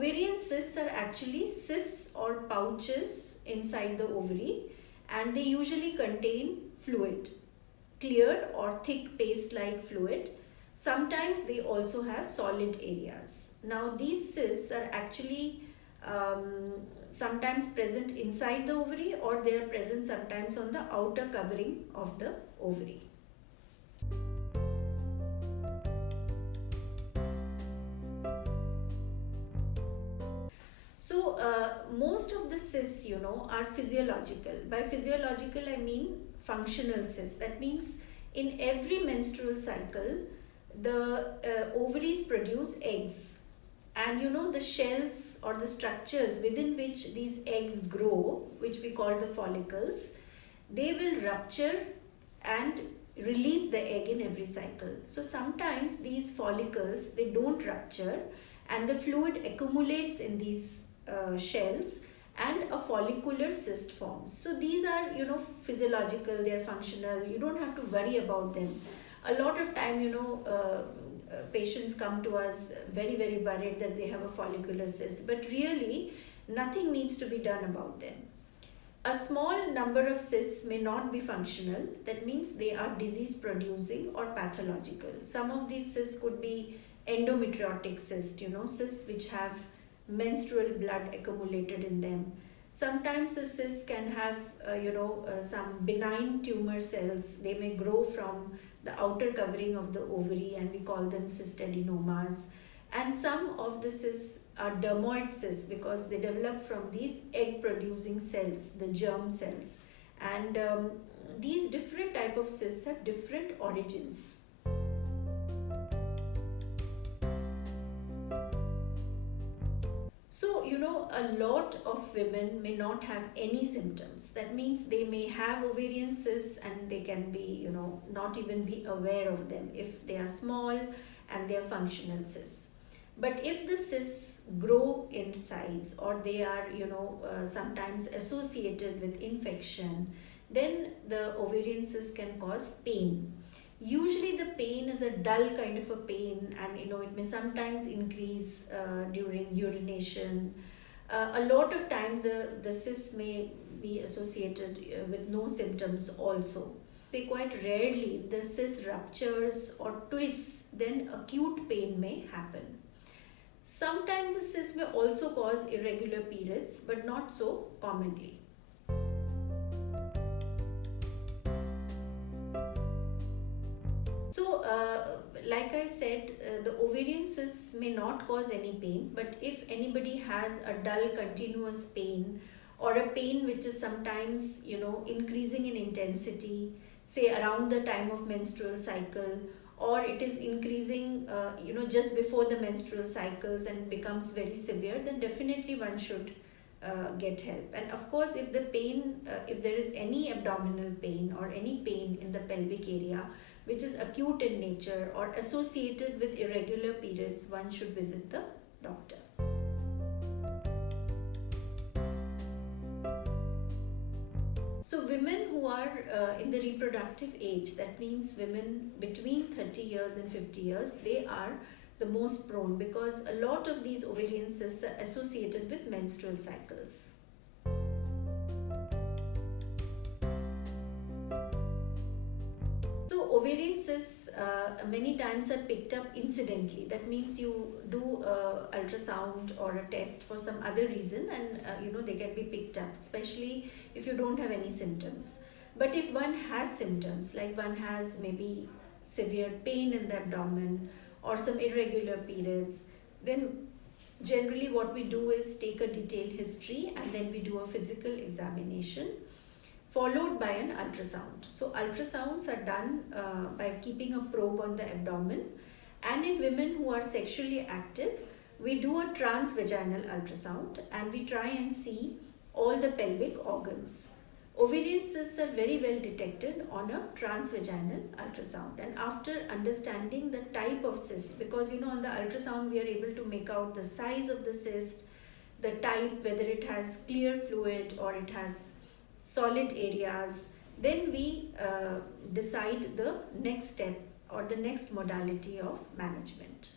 ovarian cysts are actually cysts or pouches inside the ovary, and they usually contain fluid, clear or thick paste-like fluid. Sometimes they also have solid areas. Now these cysts are actually sometimes present inside the ovary, or they are present sometimes on the outer covering of the ovary. So most of the cysts, are physiological. By physiological, I mean functional cysts. That means in every menstrual cycle, the ovaries produce eggs. And the shells or the structures within which these eggs grow, which we call the follicles, they will rupture and release the egg in every cycle. So sometimes these follicles, they don't rupture, and the fluid accumulates in these shells, and a follicular cyst forms. So these are physiological, they are functional, you don't have to worry about them. A lot of time patients come to us very worried that they have a follicular cyst, but really nothing needs to be done about them. A small number of cysts may not be functional. That means they are disease producing or pathological. Some of these cysts could be endometriotic cysts, cysts which have menstrual blood accumulated in them. Sometimes the cysts can have some benign tumor cells. They may grow from the outer covering of the ovary, and we call them cystadenomas. And some of the cysts are dermoid cysts because they develop from these egg producing cells, the germ cells. And these different type of cysts have different origins. So, a lot of women may not have any symptoms. That means they may have ovarian cysts and they can be, not even be aware of them if they are small and they are functional cysts. But if the cysts grow in size, or they are, sometimes associated with infection, then the ovarian cysts can cause pain. Usually the pain is a dull kind of a pain, and it may sometimes increase during urination. A lot of time the cysts may be associated with no symptoms also. Say quite rarely the cyst ruptures or twists, then acute pain may happen. Sometimes the cyst may also cause irregular periods, but not so commonly. So, like I said, the ovarian cysts may not cause any pain, but if anybody has a dull continuous pain, or a pain which is sometimes, increasing in intensity, say around the time of menstrual cycle, or it is increasing, just before the menstrual cycles and becomes very severe, then definitely one should get help. And of course, if the pain, if there is any abdominal pain or any pain in the pelvic area, which is acute in nature or associated with irregular periods, one should visit the doctor. So women who are in the reproductive age, that means women between 30 years and 50 years, they are the most prone, because a lot of these ovarian cysts are associated with menstrual cycles. So ovarian cysts many times are picked up incidentally. That means you do ultrasound or a test for some other reason, and they can be picked up, especially if you don't have any symptoms. But if one has symptoms, like one has maybe severe pain in the abdomen or some irregular periods, then generally what we do is take a detailed history, and then we do a physical examination followed by an ultrasound. So ultrasounds are done by keeping a probe on the abdomen, and in women who are sexually active, we do a transvaginal ultrasound and we try and see all the pelvic organs. Ovarian cysts are very well detected on a transvaginal ultrasound, and after understanding the type of cyst, because on the ultrasound we are able to make out the size of the cyst, the type, whether it has clear fluid or it has solid areas, then we decide the next step or the next modality of management.